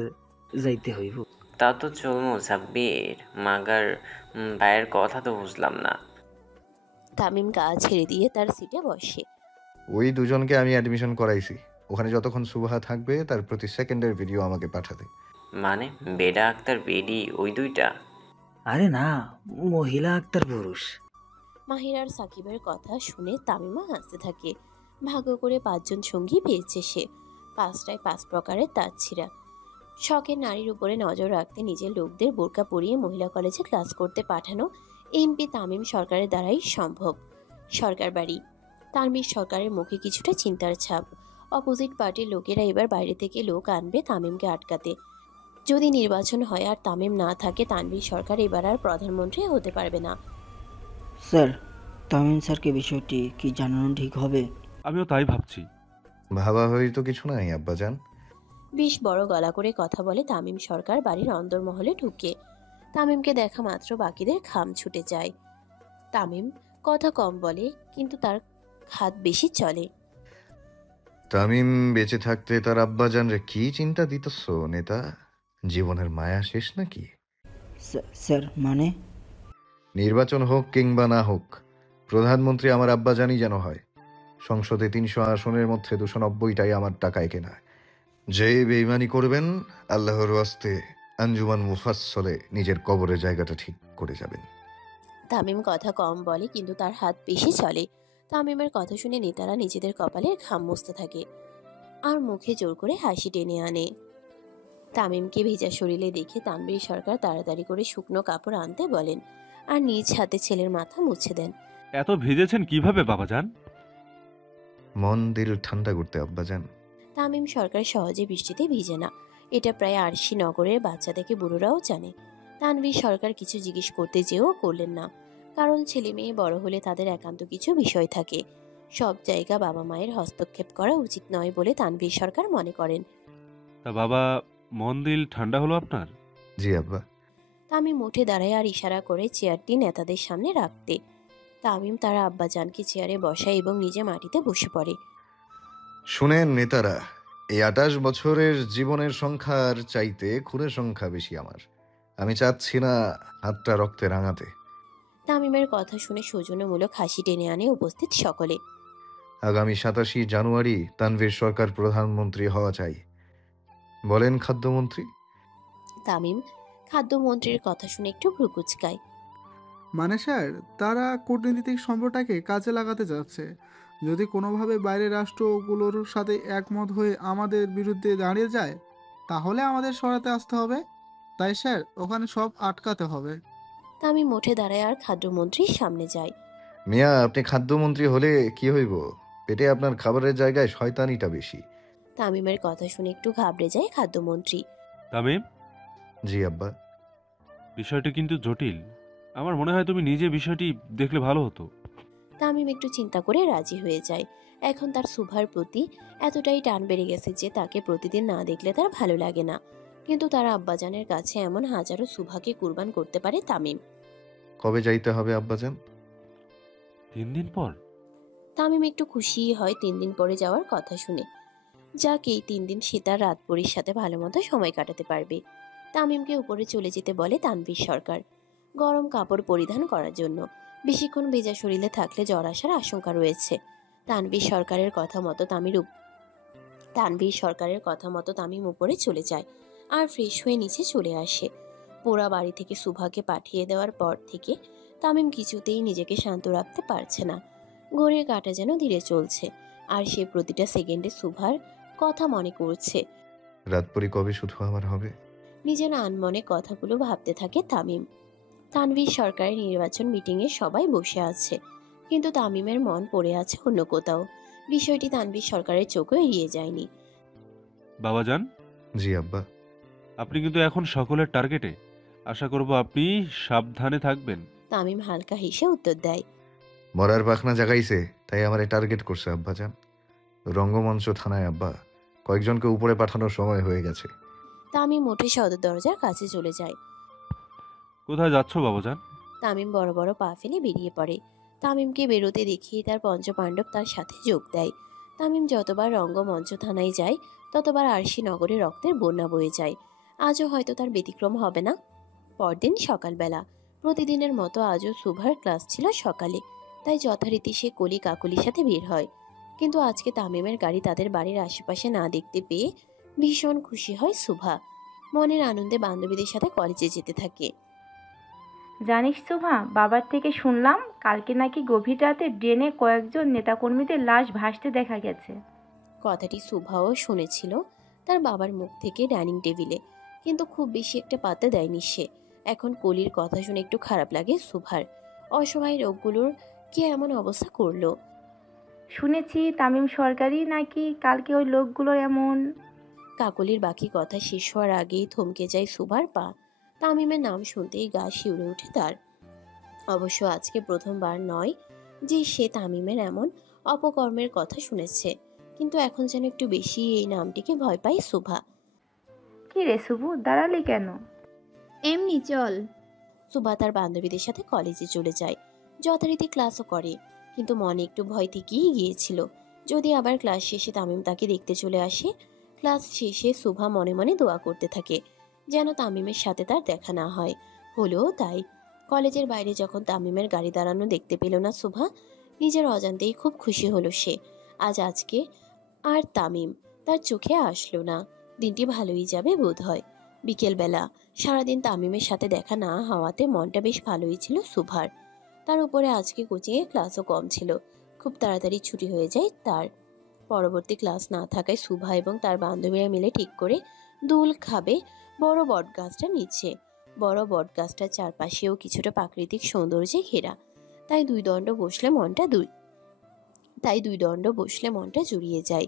যাইতে হইব। তা তো চলমু সাব্বির, মাগার ভাইয়ের কথা তো বুঝলাম না। তামিম গা ছেড়ে দিয়ে তার সিটে বসে। ওই দুজনকে আমি অ্যাডমিশন করাইছি। ওখানে যতক্ষণ সুবাহা থাকবে তার প্রতি সেকেন্ডের ভিডিও আমাকে পাঠাতে। মানে বেডা আক্তার বেডি ওই দুইটা? আরে না, মহিলা আক্তার পুরুষ। মাহির আর সাকিবের কথা শুনে তামিমা হাসতে থাকে। ভাগ্য করে পাঁচজন সঙ্গী পেয়েছে সে। পাঁচটায় পাঁচ প্রকারের তাচ্ছিরা। শখের নারীর উপরে নজর রাখতে নিজের লোকদের বোরকা পরিয়ে মহিলা কলেজে ক্লাস করতে পাঠানো এমপি তামিম সরকারের দ্বারাই সম্ভব। সরকার বাড়ি। তানভীর সরকারের মুখে কিছুটা চিন্তার ছাপ। অপোজিট পার্টির লোকেরা এবার বাইরে থেকে লোক আনবে তামিমকে আটকাতে। যদি নির্বাচন হয় আর তামিম না থাকে, তানভীর সরকার এবার আর প্রধানমন্ত্রী হতে পারবে না। স্যার, তামিম স্যারকে বিষয়টি কি জানানো ঠিক হবে? আমিও তাই ভাবছি। ভাবা হয়ে তো কিছু নাই আব্বাজান। বেশ বড় গলা করে কথা বলে তামিম সরকার বাড়ির অন্দরমহলে ঢুকে। তামিমকে দেখা মাত্র বাকিদের খাম ছুটে যায়। তামিম কথা কম বলে, কিন্তু তার হাত বেশি চলে। তামিম বেঁচে থাকতে তার আব্বাজান রে কি চিন্তা দিতেছ নেতা? জীবনের মায়া শেষ নাকি? স্যার মানে? নির্বাচন হোক কিংবা না হোক, প্রধানমন্ত্রী আমার আব্বাজানই যেন হয়। সংসদে ৩০০ আসনের মধ্যে ২৯০টাই আমার টাকায় কেনা। যে বেইমানি করবেন, আল্লাহর ওয়াস্তে আঞ্জুমান মুফাসসলে নিজের কবরের জায়গাটা ঠিক করে যাবেন। তামিম কথা কম বলে, কিন্তু তার হাত বেশি চলে। তামিমের কথা শুনে নেতারা নিজেদের কপালের ঘাম মুছতে থাকে, আর মুখে জোর করে হাসি টেনে আনে। তামিমকে ভেজা শরীরে দেখে তানভীর সরকার তাড়াতাড়ি করে শুকনো কাপড় আনতে বলেন, আর নিজ হাতে ছেলের মাথা মুছে দেন। এত ভিজেছেন কিভাবে বাবাজান? মন দিল ঠান্ডা করতে আব্বাজান। তামিম সরকার সহজে বৃষ্টিতে ভিজে না, এটা প্রায় আরশি নগরের বাচ্চা থেকে বুড়োরাও জানে। তানভীর সরকার কিছু জিজ্ঞেস করতে যেও করলেন না, কারণ ছেলে মেয়ে বড় হলে তাদের একান্ত কিছু বিষয় থাকে। সব জায়গা বাবা মায়ের হস্তক্ষেপ করা উচিত নয় বলে তানভীর সরকার মনে করেন। তা বাবা, মন দিল ঠান্ডা হলো আপনার? জি আব্বা। তামিম উঠে দাঁড়ায় আর ইশারা করে চেয়ারটি নেতাদের সামনে রাখতে। তামিম তার আব্বাজানকে চেয়ারে বসায় এবং নিজে মাটিতে বসে পড়ে। শুনেন নেতারা, এই ২৮ বছরের জীবনের সংখ্যার চাইতে খুনের সংখ্যা বেশি আমার। আমি চাচ্ছি না হাতটা রক্তে রাঙাতে। তামিমের কথা শুনে সৌজন্যমূলক হাসি টেনে আনে উপস্থিত সকলে। আগামী ২৭ জানুয়ারি তানভীর সরকার প্রধানমন্ত্রী হওয়া চাই। বলেন খাদ্যমন্ত্রী। তামিম খাদ্যমন্ত্রীর কথা শুনে একটু ভ্রু কুঁচকায়। মানে স্যার, তারা কূটনীতিক সম্পর্কটাকে কাজে লাগাতে যাচ্ছে। যদি কোনোভাবে বাইরের রাষ্ট্রগুলোর সাথে একমত হয়ে আমাদের বিরুদ্ধে দাঁড়িয়ে যায়, তাহলে আমাদের সরাতে আসতে হবে। তাই স্যার, ওখানে সব আটকাতে হবে। তামিম উঠে দাঁড়ায় আর খাদ্যমন্ত্রীর সামনে যায়। মিয়া, আপনি খাদ্যমন্ত্রী হলে কি হইব? পেটে আপনার খাবারের জায়গায় শয়তানিটা বেশি। তামিমের কথা শুনে একটু ঘাবড়ে যায় খাদ্যমন্ত্রী। তামিম, জি আব্বা। বিষয়টা কিন্তু জটিল। আমার মনে হয় তুমি নিজে বিষয়টি দেখলে ভালো হতো। তামিম একটু চিন্তা করে রাজি হয়ে যায়। এখন তার সুভার প্রতি এতটাই টান বেড়ে গেছে যে তাকে প্রতিদিন না দেখলে তার ভালো লাগে না। কিন্তু তার আব্বাজানের কাছে এমন হাজারো সুভাকে কুরবান করতে পারে তামিম। কবে যাইতে হবে আব্বাজান? 3 দিন পর। তামিম একটু খুশি হয় 3 দিন পরে যাওয়ার কথা শুনে। যাক, এই 3 দিন সে তার রাতপরীর সাথে ভালো মতো সময় কাটাতে পারবে। তামিমকে উপরে চলে যেতে বলে তানভীর সরকার, গরম কাপড় পরিধান করার জন্য। বেশিক্ষণ ভেজা শরীরে থাকলে জ্বর আসার আশঙ্কা রয়েছে। তানভীর সরকারের কথা মতো তামিম উপরে চলে যায় আর ফ্রেশ হয়ে নিচে চলে আসে। পোড়া বাড়ি থেকে সুভাকে পাঠিয়ে দেওয়ার পর থেকে তামিম কিছুতেই নিজেকে শান্ত রাখতে পারছে না। ঘড়ির কাঁটা যেন ধীরে চলছে আর সে প্রতিটা সেকেন্ডে সুভার কথা মনে করছে। রাতপুরি কবে শুধু আমার হবে? নিজের আনমনে কথাগুলো ভাবতে থাকে তামিম। তানভীর সরকারের নির্বাচন মিটিংয়ে সবাই বসে আছে, কিন্তু তামিমের মন পড়ে আছে অন্য কোথাও। বিষয়টি তানভীর সরকারের চোখে এড়িয়ে যায়নি। বাবাজান, জি আব্বা। আপনি কিন্তু এখন সকলের টার্গেটে। আশা করব আপনি সাবধানে থাকবেন। তামিম হালকা হেসে উত্তর দেয়, মরার পাখনা জাগাইছে তাই আমারে টার্গেট করছে আব্বাজান। রঙ্গমঞ্চ থানায় আব্বা, কয়েকজনকে উপরে পাঠানোর সময় হয়ে গেছে। তামিম উঠে সদর দরজার কাছে চলে যায়। কোথায় যাচ্ছ বাবাজান? তামিম বড় বড় পা ফেলে বেরিয়ে পড়ে। তামিমকে বেরোতে দেখিয়ে তার পঞ্চপাণ্ডব তার সাথে যোগ দেয়। তামিম যতবার রঙ্গমঞ্চ থানায় যায় ততবার আরশি নগরে রক্তের বন্যা বয়ে যায়। আজও হয়তো তার ব্যতিক্রম হবে না। পরদিন সকালবেলা প্রতিদিনের মতো আজও সুভার ক্লাস ছিল সকালে, তাই যথারীতি সে কলি কাকলির সাথে বের হয়। কিন্তু আজকে তামিমের গাড়ি তাদের বাড়ির আশেপাশে না দেখতে পেয়ে ভীষণ খুশি হয় সুভা। মনের আনন্দে বান্ধবীদের সাথে কলেজে যেতে থাকে। জানিস সুভা, বাবার থেকে শুনলাম কালকে নাকি গভীর রাতে ড্রেনে কয়েকজন নেতাকর্মীদের লাশ ভাসতে দেখা গেছে। কথাটি সুভাও শুনেছিল তার বাবার মুখ থেকে ডাইনিং টেবিলে, কিন্তু খুব বেশি একটা পাত্তা দেয়নি সে। এখন কলির কথা শুনে একটু খারাপ লাগে সুভার। অসহায় লোকগুলোর কি এমন অবস্থা করলো? শুনেছি তামিম সরকারই নাকি কালকে ওই লোকগুলোর এমন। কাকলির বাকি কথা শেষ হওয়ার আগেই থমকে যায় সুভার পা। তামিমের নাম শুনতেই গা শিউরে ওঠে তার। অবশ্য আজকে প্রথমবার নয় যে সে তামিমের এমন অপকর্মের কথা শুনেছে, কিন্তু এখন যেন একটু বেশি এই নামটিকে ভয় পায় সুভা। কি রে সুবু, দাঁড়ালি কেন? এমনি চল। সুভা তার বান্ধবীদের সাথে কলেজে চলে যায়। যথারীতি ক্লাসও করে, কিন্তু মনে একটু ভয় থেকেই গিয়েছিল যদি আবার ক্লাস শেষে তামিম তাকে দেখতে চলে আসে। ক্লাস শেষে সুভা মনে মনে দোয়া করতে থাকে যেন তামিমের সাথে তার দেখা না হয়। হলো তাই। কলেজের বাইরে যখন তামিমের গাড়ি দাঁড়ানো দেখতে পেল না সুভা, নিজের অজান্তেই খুব খুশি হলো সে। আজকে আর তামিম তার চোখে আসলো না। দিনটি ভালোই যাবে বোধ হয়। বিকেলবেলা সারাদিন তামিমের সাথে দেখা না হওয়াতে মনটা বেশ ভালোই ছিল সুভার। তার উপরে আজকে কোচিংয়ে ক্লাসও কম ছিল, খুব তাড়াতাড়ি ছুটি হয়ে যায় তার। পরবর্তী ক্লাস না থাকায় সুভা এবং তার বান্ধবীরা মিলে ঠিক করে দোল খাবে বড় বটগাছটার নিচে। বড় বটগাছটার চারপাশেও কিছুটা প্রাকৃতিক সৌন্দর্যে ঘেরা, তাই দুই দণ্ড বসলে মনটা জুড়িয়ে যায়।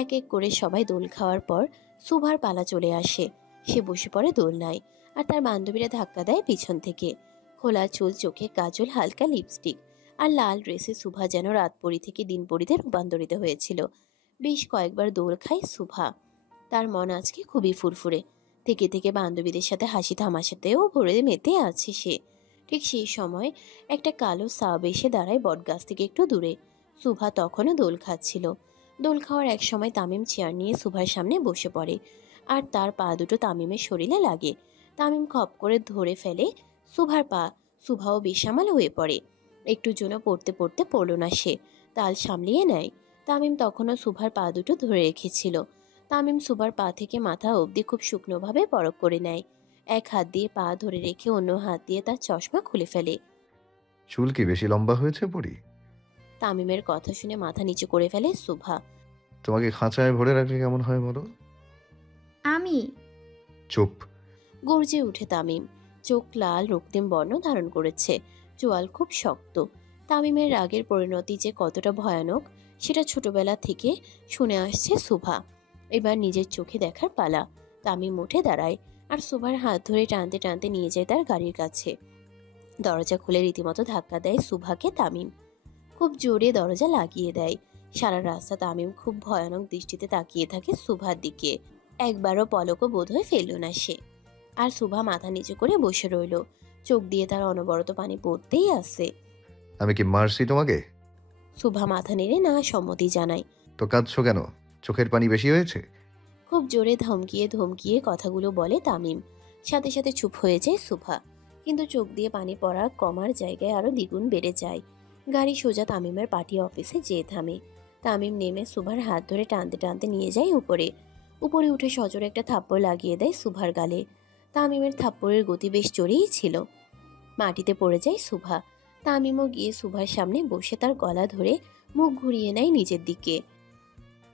এক এক করে সবাই দোল খাওয়ার পর সুভার পালা চলে আসে। সে বসে পড়ে দোলনায়, আর তার বান্ধবীরা ধাক্কা দেয় পিছন থেকে। খোলা চুল, চোখে কাজল, হালকা লিপস্টিক আর লাল ড্রেসে সুভা যেন রাতপরি থেকে দিনপরিতে রূপান্তরিত হয়েছিল। বেশ কয়েকবার দোল খায় সুভা। তার মন আজকে খুবই ফুরফুরে। থেকে থেকে বান্ধবীদের সাথে হাসি তামাশাতেও ভরে মেতে আছে সে। ঠিক সেই সময় একটা কালো সাব এসে দাঁড়ায় বটগাছ থেকে একটু দূরে। সুভা তখনও দোল খাচ্ছিল। দোল খাওয়ার এক সময় তামিম চেয়ার নিয়ে সুভার সামনে বসে পড়ে, আর তার পা দুটো তামিমের শরীরে লাগে। তামিম খপ করে ধরে ফেলে সুভার পা। সুভাও বেসামাল হয়ে পড়ে। একটু জন্য পড়তে পড়তে পড়ল না সে, তাল সামলিয়ে নেয়। তামিম তখনও সুভার পা দুটো ধরে রেখেছিল। তামিম সুভার পা থেকে মাথা অবধি খুব শুকনোভাবে পরক করে নেয়। এক হাত দিয়ে পা ধরে রেখে অন্য হাত দিয়ে তার চশমা খুলে ফেলে। চুল কি বেশি লম্বা হয়েছে পরি? তামিমের কথা শুনে মাথা নিচু করে ফেলে সুভা। তোমাকে খাঁচায় ভরে রাখলে কেমন হয় বলো? আমি? চুপ। গর্জে উঠে তামিম। চোখ লাল রক্তিম বর্ণ ধারণ করেছে, চোয়াল খুব শক্ত। তামিমের রাগের পরিণতি যে কতটা ভয়ানক সেটা ছোটবেলা থেকে শুনে আসছে সুভা। এবার নিজের চোখে দেখার পালা। তামিম উঠে দাঁড়ায় আর সুভার হাত ধরে টানতে টানতে নিয়ে যায় তার গাড়ির কাছে। দরজা খুলে রীতিমতো ধাক্কা দেয় সুভাকে তামিম। খুব জোরে দরজা লাগিয়ে দেয়। সারা রাস্তা তামিম খুব ভয়ানক দৃষ্টিতে তাকিয়ে থাকে সুভার দিকে। একবারও পলকও বোধহয় ফেলল না সে। আর সুভা মাথা নিচু করে বসে রইল, চোখ দিয়ে তার অনবরত পানি পড়তেই আছে। আমি কি মারছি তোমাকে? সুভা মাথা নেড়ে না সম্মতি জানায়। তো কাঁদছো কেন? চোখের পানি বেশি হয়েছে? খুব জোরে ধমকিয়ে ধমকিয়ে কথাগুলো বলে তামিম। সাথে সাথে চুপ হয়ে যায় সুভা, কিন্তু চোখ দিয়ে পানি পড়া কমার জায়গায় আরো দ্বিগুণ বেড়ে যায়। গাড়ি সোজা তামিমের পার্টি অফিসে যেয়ে থামে। তামিম নেমে সুভার হাত ধরে টানতে টানতে নিয়ে যায় উপরে। উপরে উঠে সজোরে একটা থাপ্পড় লাগিয়ে দেয় সুভার গালে। তামিমের থাপ্পড়ের গতি বেশ জোরেই ছিল। মাটিতে পড়ে যায় সুভা। তামিমও গিয়ে সুভার সামনে বসে তার গলা ধরে মুখ ঘুরিয়ে নেয় নিজের দিকে।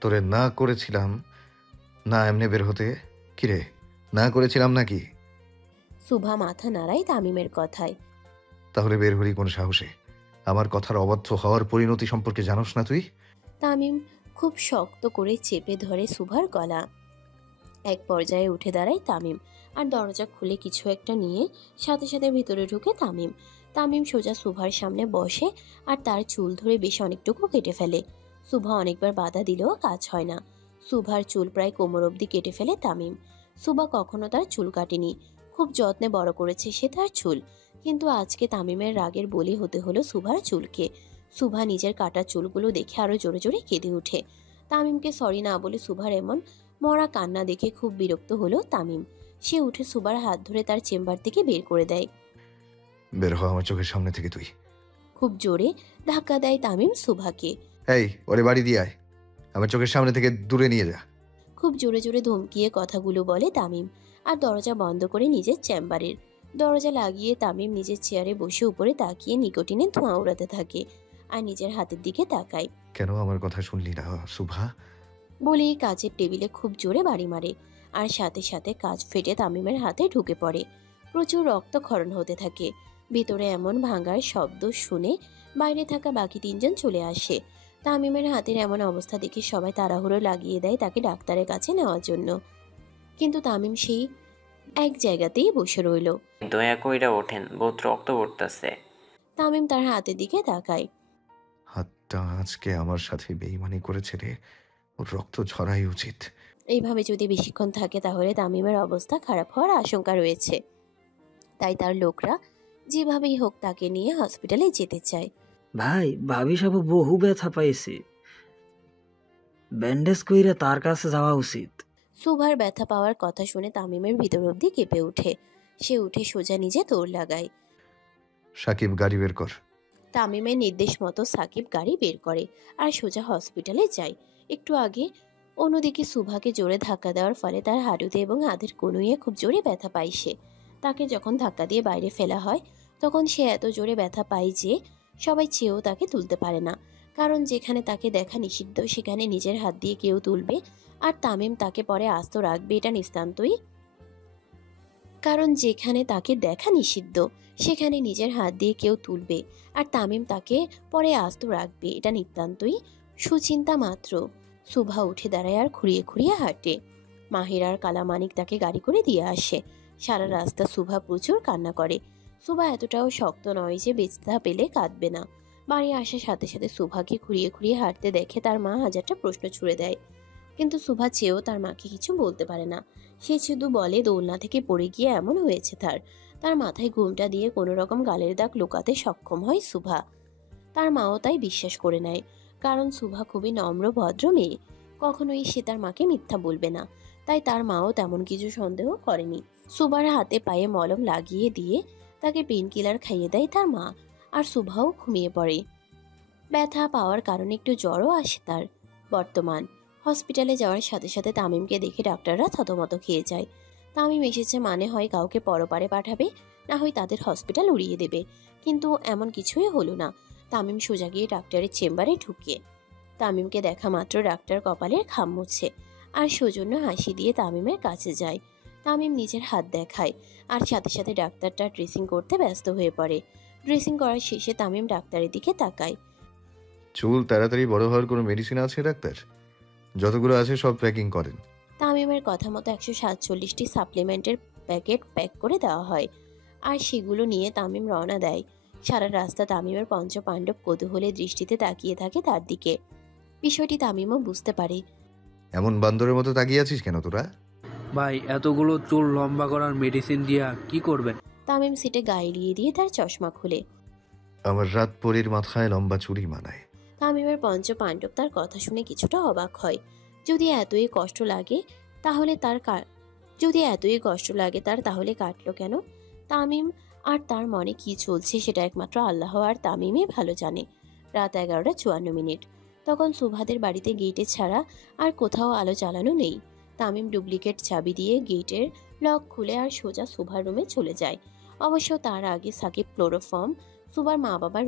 তোরে না করেছিলাম না এমনি বের হতে? কিরে, না করেছিলাম নাকি? সুভা মাথা নাড়ায় তামিমের কথায়। তাহলে বের হলি কোন সাহসে? আমার কথার অবাধ্য হওয়ার পরিণতি সম্পর্কে জানোস না তুই? তামিম খুব শক্ত করে চেপে ধরে সুভার গলা। এক পর্যায়ে উঠে দাঁড়ায় তামিম আর দরজা খুলে কিছু একটা নিয়ে সাথে সাথে ভিতরে ঢুকে তামিম। তামিম সোজা সুভার সামনে বসে আর তার চুল ধরে বেশ অনেকটুকু কেটে ফেলে। সুভা অনেকবার বাধা দিলেও কাজ হয় না। সুভার চুল প্রায় কোমর অবধি কেটে ফেলে তামিম। সুভা কখনো তার চুল কাটেনি, খুব যত্নে বড় করেছে সে তার চুল। কিন্তু আজকে তামিমের রাগের বলি হতে হলো সুভার চুলকে। সুভা নিজের কাটা চুলগুলো দেখে আরো জোরে জোরে কেঁদে ওঠে। তামিমকে সরি না বলে সুভার এমন মরা কান্না দেখে খুব বিরক্ত হলো তামিম। সে উঠে সুভার হাত ধরে তার চেম্বার থেকে বের করে দেয়। বের হ আমার চোখের সামনে থেকে তুই। খুব জোরে ধাক্কা দেয় তামিম সুভাকে। এই, ওরে বাড়ি দিয়ে আয়, আমার চোখের সামনে থেকে দূরে নিয়ে যা। খুব জোরে জোরে ধমকিয়ে কথাগুলো বলে তামিম আর দরজা বন্ধ করে নিজের চেম্বারের দরজা লাগিয়ে তামিম নিজের চেয়ারে বসে উপরে তাকিয়ে নিকোটিনে ধোঁয়া উড়াতে থাকে আর নিজের হাতের দিকে তাকায়। কেন আমার কথা শুনলি না সুভা? বলেই কাচের টেবিলে খুব জোরে বাড়ি মারে আর সাথে সাথে কাচ ফেটে তামিমের হাতে ঢুকে পড়ে। প্রচুর রক্তক্ষরণ হতে থাকে। ভিতরে এমন ভাঙার শব্দ শুনে বাইরে থাকা বাকি তিনজন চলে আসে। তামিমের হাতের এমন অবস্থা দেখে সবাই তাড়াহুড়ো লাগিয়ে দেয় তাকে ডাক্তারের কাছে নেওয়ার জন্য। কিন্তু তামিম সেই এক জায়গাতেই বসে রইল। দয়া কইরা ওঠেন, বহুত রক্ত পড়তেছে। তামিম তার হাতের দিকে তাকায়। হাতটা আজকে আমার সাথে বেইমানি করেছে রে, ওর রক্ত ঝরাই উচিত। এইভাবে যদি বেশিক্ষণ থাকে তাহলে তামিমের অবস্থা খারাপ হওয়ার আশঙ্কা রয়েছে। তাই তার লোকরা যেভাবেই হোক তাকে নিয়ে হসপিটালে যেতে চায়। ভাই, ভাবি সাহেব বহু ব্যথা পাইছে, ব্যান্ডেজ কইরা তার কাছে যাওয়া উচিত। সুভার ব্যথা পাওয়ার কথা শুনে তামিমের ভিতর অবধি কেঁপে ওঠে। সে উঠে সোজা নিজে দৌড় লাগায়। সাকিব, গাড়ি বের কর। তামিমের নির্দেশ মতো সাকিব গাড়ি বের করে আর সোজা হসপিটালে যায়। একটু আগে অন্যদিকে সুভাকে জোরে ধাক্কা দেওয়ার ফলে তার হাঁটুতে এবং হাতের কনুইয়ে খুব জোরে ব্যথা পায় সে। তাকে যখন ধাক্কা দিয়ে বাইরে ফেলা হয় তখন সে এত জোরে ব্যথা পায় যে সবাই চেয়েও তাকে তুলতে পারে না। কারণ যেখানে তাকে দেখা নিষিদ্ধ সেখানে নিজের হাত দিয়ে কেউ তুলবে আর তামিম তাকে পরে আস্ত রাখবে, এটা নিতান্তই। কারণ যেখানে তাকে দেখা নিষিদ্ধ সেখানে নিজের হাত দিয়ে কেউ তুলবে আর তামিম তাকে পরে আস্ত রাখবে, এটা নিতান্তই সুচিন্তা মাত্র। সুভা উঠে দাঁড়ায় আর খুঁড়িয়ে খুঁড়িয়ে হাঁটে। মাহির আর কালামানিক তাকে গাড়ি করে দিয়ে আসে। সারা রাস্তা সুভা প্রচুর কান্না করে। সুভা এতটাও শক্ত নয় যে বেচতা পেলে কাঁদবে না। বাড়ি আসার সাথে সাথে সুভাকে খুঁড়িয়ে খুঁড়িয়ে হাঁটতে দেখে তার মা হাজারটা প্রশ্ন ছুড়ে দেয়। কিন্তু সুভা চেয়েও তার মাকে কিছু বলতে পারে না। সে শুধু বলে দোলনা থেকে পড়ে গিয়ে এমন হয়েছে তার মাথায় ঘুমটা দিয়ে কোনো রকম গালের দাগ লুকাতে সক্ষম হয় সুভা। তার মাও তাই বিশ্বাস করে নেয়, কারণ সুভা খুবই নম্র ভদ্র মেয়ে। কখনোই সে তার মাকে মিথ্যা বলবে না। তাই তার মাও তেমন কিছু সন্দেহ করেনি। সুভার হাতে পায়ে মলম লাগিয়ে দিয়ে তাকে পেন কিলার খাইয়ে দেয় তার মা আর সুভাও ঘুমিয়ে পড়ে। ব্যথা পাওয়ার কারণে একটু জ্বরও আসে তার। বর্তমান হসপিটালে যাওয়ার সাথে সাথে তামিমকে দেখে ডাক্তাররা থতমত খেয়ে যায়। তামিম এসেছে মানে হয় কাউকে পরপারে পাঠাবে, না হয় তাদের হসপিটাল উড়িয়ে দেবে। কিন্তু এমন কিছুই হলো না। তামিম সোজা গিয়ে ডাক্তারের চেম্বারে ঢুকে তামিমকে দেখা মাত্র ডাক্তার কপালের ঘাম মুছে আর সৌজন্য হাসি দিয়ে তামিমের কাছে যায়। তামিম নিজের হাত দেখায় আর সাথে সাথে ডাক্তারটা ড্রেসিং করতে ব্যস্ত হয়ে পড়ে। ড্রেসিং করার শেষে তামিম ডাক্তারের দিকে তাকায়। চুল তাড়াতাড়ি বড় হওয়ার কোনো মেডিসিন আছে ডাক্তার? যতগুলো আছে সব প্যাকিং করেন। তামিমের কথা মতো 147টি সাপ্লিমেন্টের প্যাকেট প্যাক করে দেওয়া হয় আর সেগুলো নিয়ে তামিম রওনা দেয়। সারা রাস্তা তামিমের পঞ্চপাণ্ডব কৌতূহলের দৃষ্টিতে তাকিয়ে থাকে তার দিকে। বিষয়টি তামিমও বুঝতে পারে। এমন বান্দরের মতো তাকিয়ে আছিস কেন তোরা? ভাই এতগুলো চুল লম্বা করার মেডিসিন দিয়া কি করবেন? তামিম সিটে গা এলিয়ে দিয়ে তার চশমা খুলে। আমার রাত পরীর মাথায় লম্বা চুরি মানায়। তামিমের পঞ্চ পাণ্ডব তার কথা শুনে কিছুটা অবাক হয়। যদি এতই কষ্ট লাগে তাহলে কাটলো কেন? তামিম আর তার মনে কি চলছে সেটা একমাত্র আল্লাহ আর তামিমই ভালো জানে। রাত 11:54। তখন সুভাদের বাড়িতে গেটে ছাড়া আর কোথাও আলো জ্বালানো নেই। তামিম ডুপ্লিকেট চাবি দিয়ে গেটের লক খুলে আর সোজা সুভার রুমে চলে যায়। অবশ্য তার আগে সাকিব ক্লোরোফর্ম সুভার মা বাবার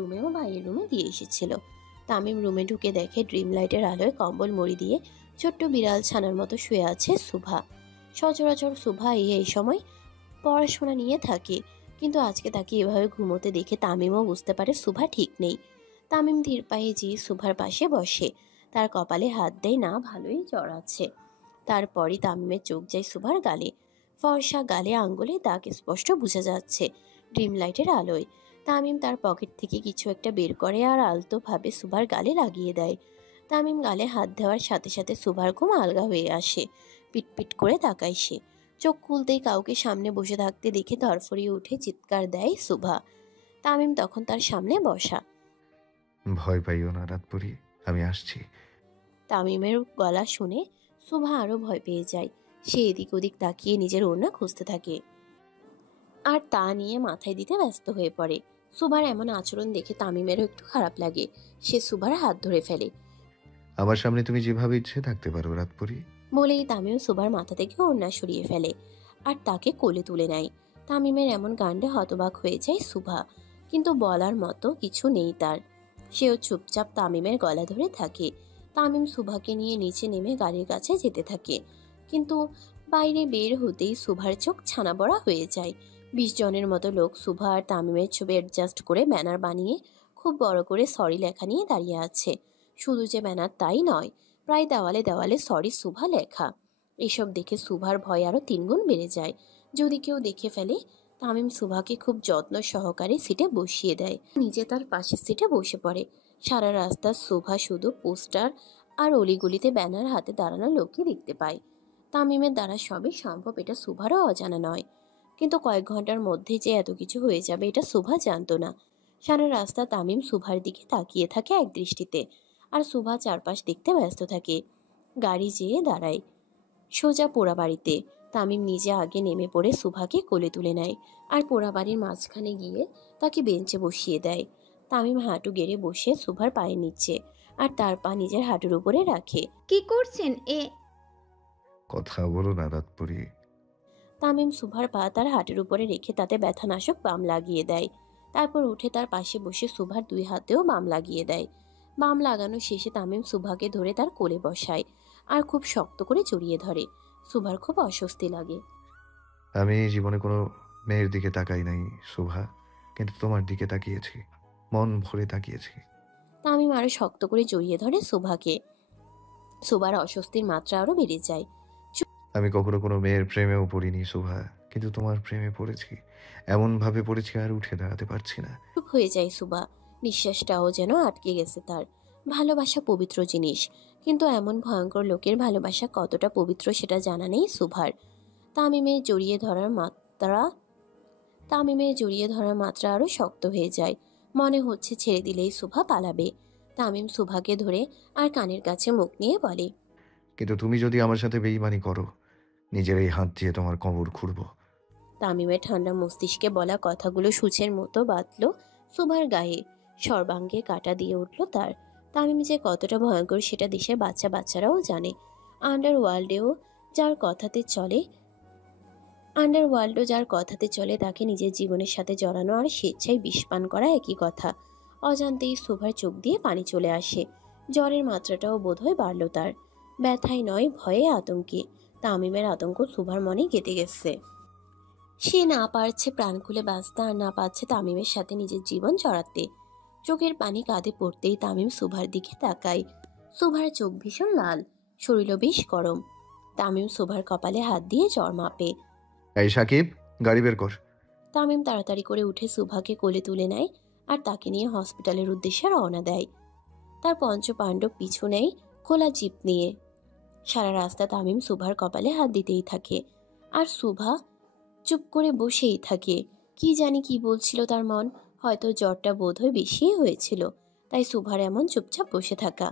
রুমেও বাইরের রুমে দিয়ে এসেছিল। তামিম রুমে ঢুকে দেখে ড্রিম লাইটের আলোয় কম্বল মুড়ি দিয়ে ছোট্ট বিড়াল ছানার মতো শুয়ে আছে সুভা। সচরাচর সুভা এই সময় পড়াশোনা নিয়ে থাকে, কিন্তু আজকে তাকে এভাবে ঘুমোতে দেখে তামিমও বুঝতে পারে সুভা ঠিক নেই। তামিম ধীর পায়ে যেয়ে সুভার পাশে বসে, তার কপালে হাত দেয়। না, ভালোই জ্বর আছে। তারপরই তামিমের চোখ যায় সুভার গালে। ফর্সা গালে আঙ্গুলে দাগ স্পষ্ট বোঝা যাচ্ছে ড্রিম লাইটের আলোয়। তামিম তার পকেট থেকে কিছু একটা বের করে আর আলতোভাবে সুভার গালে লাগিয়ে দেয়। তামিম গালে হাত দেওয়ার সাথে সাথে সুভার ঘুম আলগা হয়ে আসে। পিটপিট করে তাকায় সে। চোখ খুলতেই কাউকে সামনে বসে থাকতে দেখে ধরফরিয়ে উঠে চিৎকার দেয় সুভা। তামিম তখন তার সামনে বসা। ভয় পাইও না রাতপুরি, আমি আসছি। তামিমের গলা শুনে সুভা আরো ভয় পেয়ে যায়। সে এদিক ওদিক তাকিয়ে নিজের ওড়না খুঁজতে থাকে আর তা নিয়ে মাথায় দিতে ব্যস্ত হয়ে পড়ে। সুভার এমন আচরণ দেখে তামিমেরও একটু খারাপ লাগে। সে সুভার হাত ধরে ফেলে। আমার সামনে তুমি যেভাবে ইচ্ছে থাকতে পারো রাতপুরি। বলেই তামিম সুভার মাথা থেকে ওড়না সরিয়ে ফেলে আর তাকে কোলে তুলে নেয়। তামিমের এমন কাণ্ডে হতবাক হয়ে যায় সুভা, কিন্তু বলার মতো কিছু নেই তার। সেও চুপচাপ তামিমের গলা ধরে থাকে। তামিম সুভাকে নিয়ে নিচে নেমে গাড়ির কাছে যেতে থাকে, কিন্তু বাইরে বের হতেই সুভার চোখ ছানা বড়া হয়ে যায়। 20 জনের মতো লোক সুভা আর তামিমের ছবি অ্যাডজাস্ট করে ব্যানার বানিয়ে খুব বড় করে সরি লেখা নিয়ে দাঁড়িয়ে আছে। শুধু যে ব্যানার তাই নয়, প্রায় দেওয়ালে দেওয়ালে সরি সুভা লেখা। এসব দেখে সুভার ভয় আরো 3 গুণ বেড়ে যায়। যদি কেউ দেখে ফেলে, তামিম সুভাকে খুব যত্ন সহকারে সিটে বসিয়ে দেয়, নিজে তার পাশের সিটে বসে পড়ে। সারা রাস্তা সুভা শুধু পোস্টার আর অলিগলিতে ব্যানার হাতে দাঁড়ানো লোককে দেখতে পায়। তামিমের দ্বারা সবই সম্ভব এটা সুভারও অজানা নয়, কিন্তু কয়েক ঘন্টার মধ্যে যে এত কিছু হয়ে যাবে এটা সুভা জানতো না। সারা রাস্তা তামিম সুভার দিকে তাকিয়ে থাকে এক দৃষ্টিতে, আর সুভা চারপাশ দেখতে ব্যস্ত থাকে। গাড়ি যেয়ে দাঁড়ায় সোজা পোড়াবাড়িতে। তামিম নিজে আগে নেমে পড়ে সুভাকে কোলে তুলে নেয় আর পোড়াবাড়ির মাঝখানে গিয়ে তাকে বেঞ্চে বসিয়ে দেয়। তামিম হাঁটু গেড়ে বসে সুভার পায়ে নিচ্ছে আর তার পা নিজের হাঁটুর উপরে রাখে। কি করছেন কথা বলো না রাতপুরি। তামিম সুভার পা তার হাঁটুর উপরে রেখে তাতে ব্যথানাশক বাম লাগিয়ে দেয়। তারপর উঠে তার পাশে বসে সুভার 2 হাতেও বাম লাগিয়ে দেয়। বাম লাগানো শেষে তামিম সুভাকে ধরে তার কোলে বসায় আর খুব শক্ত করে জড়িয়ে ধরে। সুভার খুব অস্বস্তি লাগে। আমি জীবনে কোনো মেয়ের দিকে তাকাই নাই শোভা, কিন্তু তোমার দিকে তাকিয়েছি, মন ভরে তাকিয়েছি। তামিম আরো শক্ত করে জড়িয়ে ধরে সুভাকে। সুভার অস্বস্তির মাত্রা আরো বেড়ে যায়। আমি কখনো কোনো মেয়ের প্রেমেও পড়িনি শোভা, কিন্তু তোমার প্রেমে পড়েছি। এমন ভাবে পড়েছি আর উঠে দাঁড়াতে পারছি না। চুপ হয়ে যায় সুভা। নিঃশ্বাসটাও যেন আটকে গেছে তার। ভালোবাসা পবিত্র জিনিস, কিন্তু এমন ভয়ঙ্কর লোকের ভালোবাসা কতটা পবিত্র সেটা জানা নেই সুভার। তামিমের জড়িয়ে ধরার মাত্রা আরো শক্ত হয়ে যায়। মনে হচ্ছে ছেড়ে দিলেই সুভা পালাবে। তামিম সুভাকে ধরে আর কানের কাছে মুখ নিয়ে বলে, কিন্তু তুমি যদি আমার সাথে বেইমানি করো, নিজের এই হাত দিয়ে তোমার কবর খুঁড়ব। তামিমের ঠান্ডা মস্তিষ্কে বলা কথাগুলো সূচের মতো বাঁধল সুভার গায়ে। সর্বাঙ্গে কাটা দিয়ে উঠল তার। তামিম যে কতটা ভয়ঙ্কর সেটা দেশের বাচ্চারাও জানে। আন্ডারওয়ার্ল্ডও যার কথাতে চলে তাকে নিজের জীবনের সাথে জড়ানো আর স্বেচ্ছায় বিষ পান করা একই কথা। অজান্তেই সুভার চোখ দিয়ে পানি চলে আসে। জ্বরের মাত্রাটাও বোধহয় বাড়ল তার। ব্যথায় নয়, ভয়ে, আতঙ্কে। তামিমের আতঙ্ক সুভার মনে গেঁথে গেছে। সে না পারছে প্রাণ খুলে বাঁচতে, আর না পারছে তামিমের সাথে নিজের জীবন চড়াতে। চোখের পানি কাঁধে পড়তেই তামিম সুভার দিকে তাকায়। সুভার চোখ ভীষণ লাল, শরীরও বেশ গরম। তামিম সুভার কপালে হাত দিয়ে জ্বর মাপে। এই সাকিব, গাড়ি বের কর। তামিম তাড়াতাড়ি করে উঠে সুভাকে কোলে তুলে নেয় আর তাকে নিয়ে হসপিটালের উদ্দেশ্যে রওনা দেয়। তার পঞ্চপাণ্ডব পিছু নেয় খোলা জিপ নিয়ে। সারা রাস্তা তামিম সুভার কপালে হাত দিতেই থাকে, আর সুভা চুপ করে বসেই থাকে। কি জানি কি বলছিল তার মন, হয়তো জ্বরটা বোধহয় বেশি হয়েছিল, তাই সুভার এমন চুপচাপ বসে থাকা।